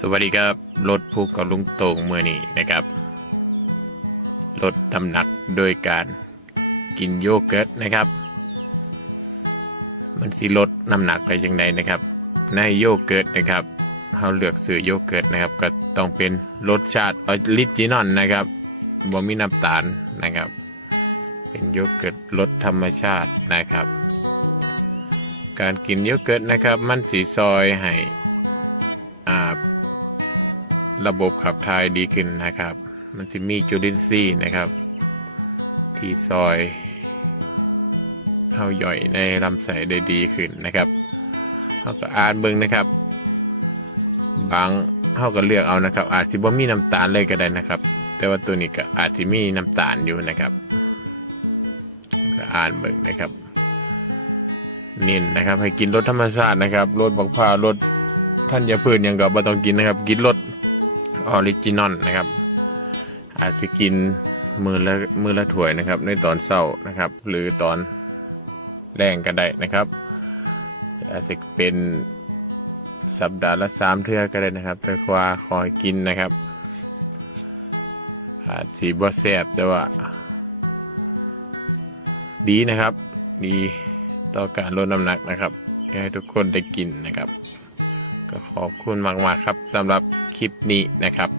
สวัสดีครับ รถภูกับลุงโต่งเมื่อนี้นะครับ ลดน้ำหนักโดยการกินโยเกิร์ตนะครับ มันสิลดน้ำหนักไปยังไงนะครับ ในโยเกิร์ตนะครับเราเลือกซื้อโยเกิร์ตนะครับ ก็ต้องเป็นรสชาติออริจินอลนะครับบ่มีน้ำตาลนะครับ เป็นโยเกิร์ตรสธรรมชาตินะครับ การกินโยเกิร์ตนะครับ มันสีซอยให้ ระบบขับถ่ายดีขึ้นนะครับ มันจะมีจุลินทรีย์นะครับ ที่ซอยเข้าย่อยในลำไส้ได้ดีขึ้นนะครับเขาก็อ่านเบิ่งนะครับ บางเขาก็เลือกเอานะครับ อาจสิบ่มีน้ำตาลเลยก็ได้นะครับ แต่ว่าตัวนี้ก็อาจจะมีน้ำตาลอยู่นะครับก็อ่านเบิ่งนะครับเน้นนะครับ ให้กินรสธรรมชาตินะครับรสบักพร้าวรสท่านยาพืชหยังก็บ่ต้องกินนะครับ กินรส ออริจินอลนะครับ อาจจะกินมือละมือละถ้วยนะครับ ในตอนเช้านะครับ หรือตอนแรงก็ได้นะครับ อาจจะเป็นสัปดาห์ละสามเทื่อก็ได้นะครับ แต่ว่าคอยกินนะครับ อาจสีบ่แซ่บแต่ว่า ดีนะครับ ดีต่อการลดน้ำหนักนะครับอยากให้ทุกคนได้กินนะครับ ก็ขอบคุณมาก ๆ ครับสำหรับคลิปนี้นะครับ